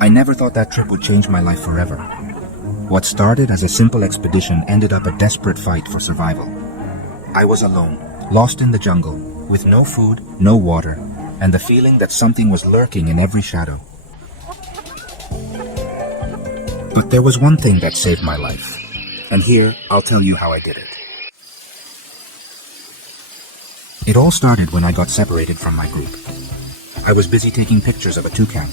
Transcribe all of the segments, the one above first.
I never thought that trip would change my life forever. What started as a simple expedition ended up a desperate fight for survival. I was alone, lost in the jungle, with no food, no water, and the feeling that something was lurking in every shadow. But there was one thing that saved my life, and here I'll tell you how I did it. It all started when I got separated from my group. I was busy taking pictures of a toucan,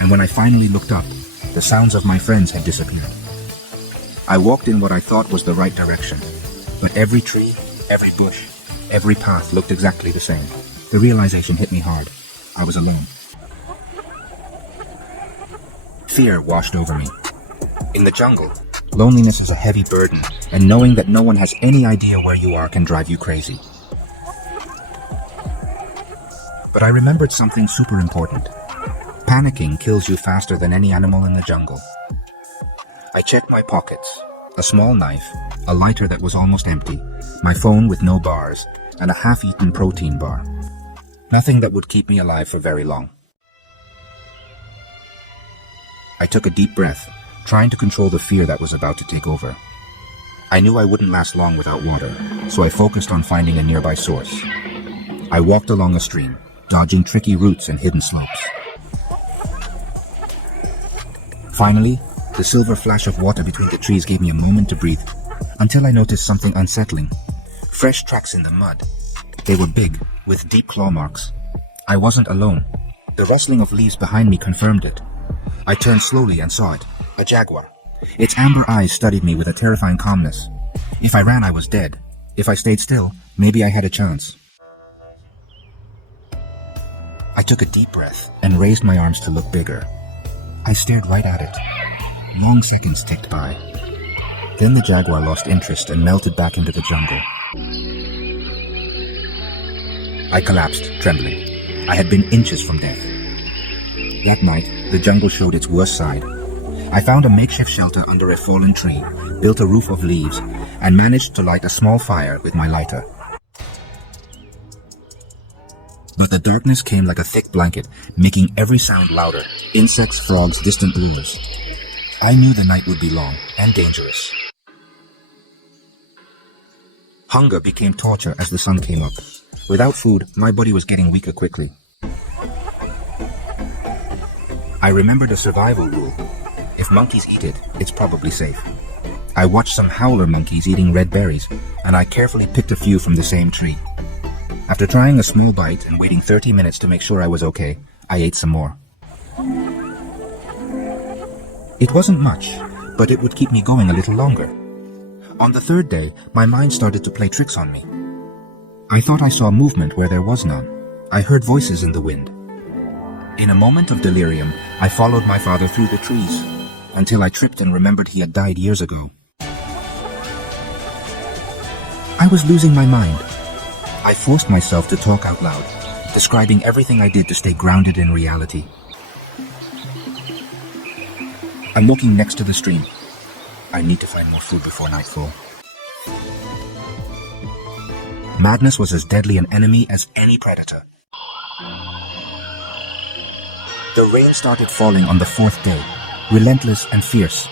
and when I finally looked up, the sounds of my friends had disappeared. I walked in what I thought was the right direction, but every tree, every bush, every path looked exactly the same. The realization hit me hard. I was alone. Fear washed over me. In the jungle, loneliness is a heavy burden, and knowing that no one has any idea where you are can drive you crazy. But I remembered something super important. Panicking kills you faster than any animal in the jungle. I checked my pockets. A small knife, a lighter that was almost empty, my phone with no bars, and a half-eaten protein bar. Nothing that would keep me alive for very long. I took a deep breath, trying to control the fear that was about to take over. I knew I wouldn't last long without water, so I focused on finding a nearby source. I walked along a stream, dodging tricky roots and hidden slopes. Finally, the silver flash of water between the trees gave me a moment to breathe, until I noticed something unsettling. Fresh tracks in the mud. They were big, with deep claw marks. I wasn't alone. The rustling of leaves behind me confirmed it. I turned slowly and saw it. A jaguar. Its amber eyes studied me with a terrifying calmness. If I ran, I was dead. If I stayed still, maybe I had a chance. I took a deep breath and raised my arms to look bigger. I stared right at it. Long seconds ticked by. Then the jaguar lost interest and melted back into the jungle. I collapsed, trembling. I had been inches from death. That night, the jungle showed its worst side. I found a makeshift shelter under a fallen tree, built a roof of leaves, and managed to light a small fire with my lighter. But the darkness came like a thick blanket, making every sound louder. Insects, frogs, distant blurs. I knew the night would be long and dangerous. Hunger became torture as the sun came up. Without food, my body was getting weaker quickly. I remembered a survival rule. If monkeys eat it, it's probably safe. I watched some howler monkeys eating red berries, and I carefully picked a few from the same tree. After trying a small bite and waiting 30 minutes to make sure I was okay, I ate some more. It wasn't much, but it would keep me going a little longer. On the third day, my mind started to play tricks on me. I thought I saw movement where there was none. I heard voices in the wind. In a moment of delirium, I followed my father through the trees, until I tripped and remembered he had died years ago. I was losing my mind. I forced myself to talk out loud, describing everything I did to stay grounded in reality. I'm walking next to the stream. I need to find more food before nightfall. Madness was as deadly an enemy as any predator. The rain started falling on the fourth day, relentless and fierce.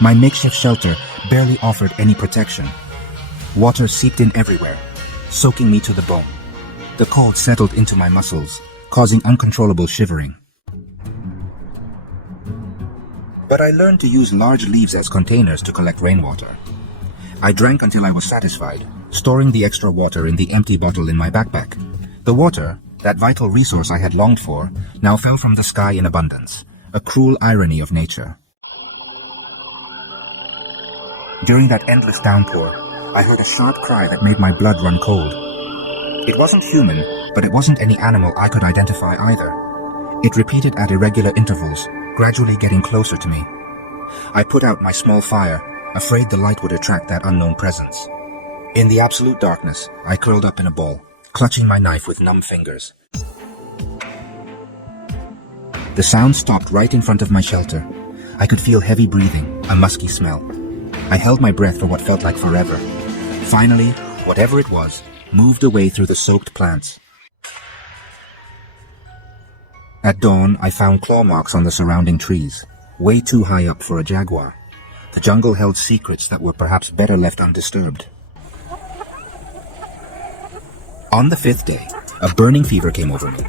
My makeshift shelter barely offered any protection. Water seeped in everywhere, soaking me to the bone. The cold settled into my muscles, causing uncontrollable shivering. But I learned to use large leaves as containers to collect rainwater. I drank until I was satisfied, storing the extra water in the empty bottle in my backpack. The water, that vital resource I had longed for, now fell from the sky in abundance, a cruel irony of nature. During that endless downpour, I heard a sharp cry that made my blood run cold. It wasn't human, but it wasn't any animal I could identify either. It repeated at irregular intervals, gradually getting closer to me. I put out my small fire, afraid the light would attract that unknown presence. In the absolute darkness, I curled up in a ball, clutching my knife with numb fingers. The sound stopped right in front of my shelter. I could feel heavy breathing, a musky smell. I held my breath for what felt like forever. Finally, whatever it was, moved away through the soaked plants. At dawn, I found claw marks on the surrounding trees, way too high up for a jaguar. The jungle held secrets that were perhaps better left undisturbed. On the 5th day, a burning fever came over me.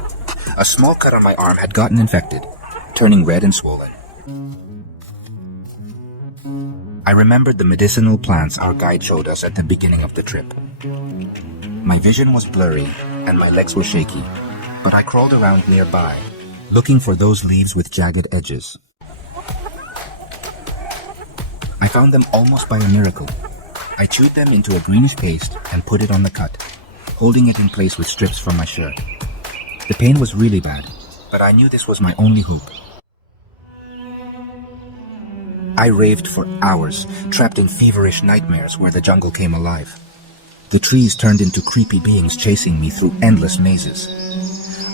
A small cut on my arm had gotten infected, turning red and swollen. I remembered the medicinal plants our guide showed us at the beginning of the trip. My vision was blurry and my legs were shaky, but I crawled around nearby, looking for those leaves with jagged edges. I found them almost by a miracle. I chewed them into a greenish paste and put it on the cut, holding it in place with strips from my shirt. The pain was really bad, but I knew this was my only hope. I raved for hours, trapped in feverish nightmares where the jungle came alive. The trees turned into creepy beings chasing me through endless mazes.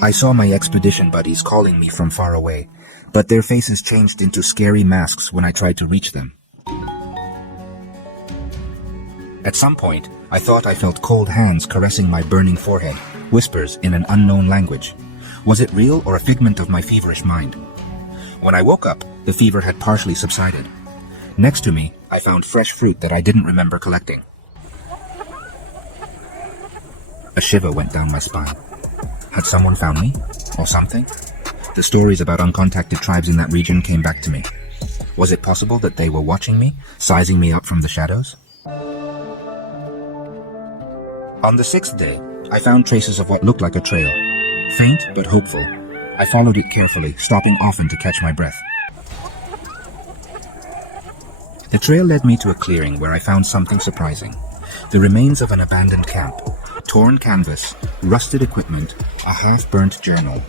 I saw my expedition buddies calling me from far away, but their faces changed into scary masks when I tried to reach them. At some point, I thought I felt cold hands caressing my burning forehead, whispers in an unknown language. Was it real or a figment of my feverish mind? When I woke up, the fever had partially subsided. Next to me, I found fresh fruit that I didn't remember collecting. A shiver went down my spine. Had someone found me? Or something? The stories about uncontacted tribes in that region came back to me. Was it possible that they were watching me, sizing me up from the shadows? On the 6th day, I found traces of what looked like a trail. Faint but hopeful. I followed it carefully, stopping often to catch my breath. The trail led me to a clearing where I found something surprising. The remains of an abandoned camp. Torn canvas, rusted equipment, a half-burnt journal.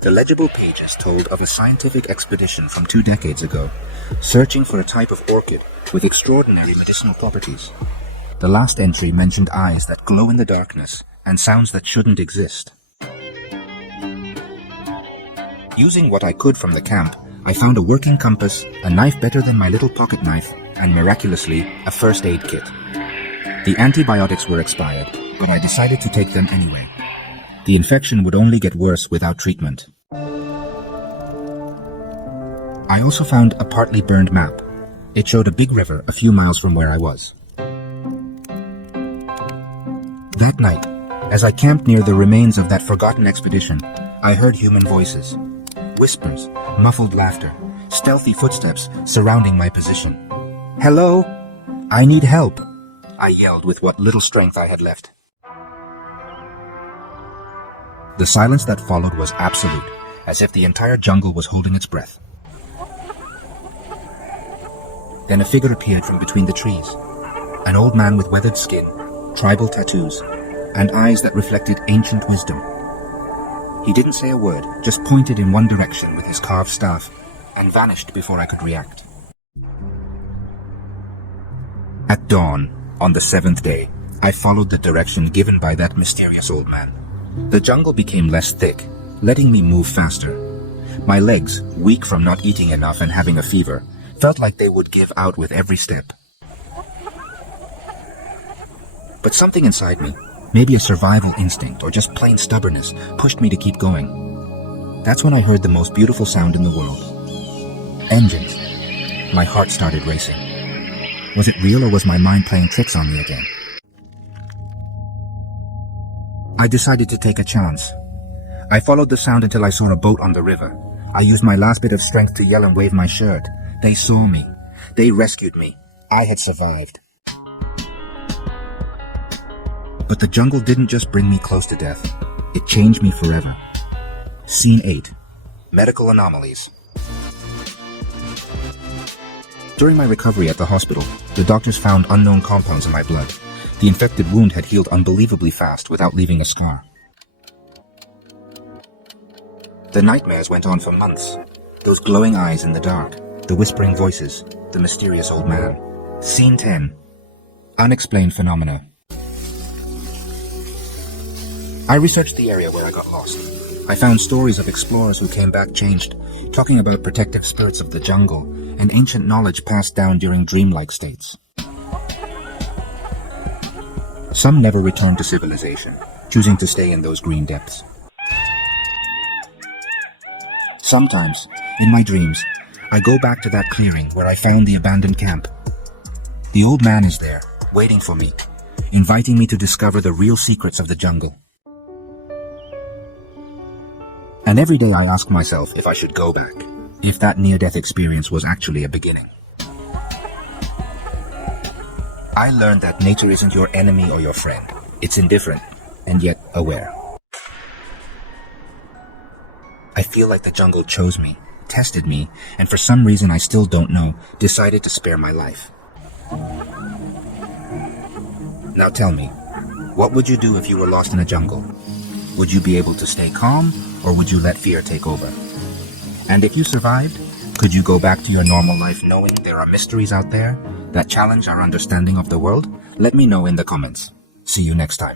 The legible pages told of a scientific expedition from 2 decades ago, searching for a type of orchid with extraordinary medicinal properties. The last entry mentioned eyes that glow in the darkness and sounds that shouldn't exist. Using what I could from the camp, I found a working compass, a knife better than my little pocket knife, and miraculously, a first aid kit. The antibiotics were expired, but I decided to take them anyway. The infection would only get worse without treatment. I also found a partly burned map. It showed a big river a few miles from where I was. That night, as I camped near the remains of that forgotten expedition, I heard human voices. Whispers, muffled laughter, stealthy footsteps surrounding my position. "Hello? I need help," I yelled with what little strength I had left. The silence that followed was absolute, as if the entire jungle was holding its breath. Then a figure appeared from between the trees. An old man with weathered skin, tribal tattoos, and eyes that reflected ancient wisdom. He didn't say a word, just pointed in one direction with his carved staff, and vanished before I could react. At dawn, on the 7th day, I followed the direction given by that mysterious old man. The jungle became less thick, letting me move faster. My legs, weak from not eating enough and having a fever, felt like they would give out with every step. But something inside me, maybe a survival instinct or just plain stubbornness, pushed me to keep going. That's when I heard the most beautiful sound in the world. Engines. My heart started racing. Was it real or was my mind playing tricks on me again? I decided to take a chance. I followed the sound until I saw a boat on the river. I used my last bit of strength to yell and wave my shirt. They saw me. They rescued me. I had survived. But the jungle didn't just bring me close to death. It changed me forever. Scene 8. Medical anomalies. During my recovery at the hospital, the doctors found unknown compounds in my blood. The infected wound had healed unbelievably fast without leaving a scar. The nightmares went on for months. Those glowing eyes in the dark, the whispering voices, the mysterious old man. Scene 10. Unexplained phenomena. I researched the area where I got lost. I found stories of explorers who came back changed, talking about protective spirits of the jungle and ancient knowledge passed down during dreamlike states. Some never returned to civilization, choosing to stay in those green depths. Sometimes, in my dreams, I go back to that clearing where I found the abandoned camp. The old man is there, waiting for me, inviting me to discover the real secrets of the jungle. And every day I ask myself if I should go back, if that near-death experience was actually a beginning. I learned that nature isn't your enemy or your friend. It's indifferent, and yet aware. I feel like the jungle chose me, tested me, and for some reason I still don't know, decided to spare my life. Now tell me, what would you do if you were lost in a jungle? Would you be able to stay calm, or would you let fear take over? And if you survived, could you go back to your normal life knowing there are mysteries out there that challenge our understanding of the world? Let me know in the comments. See you next time.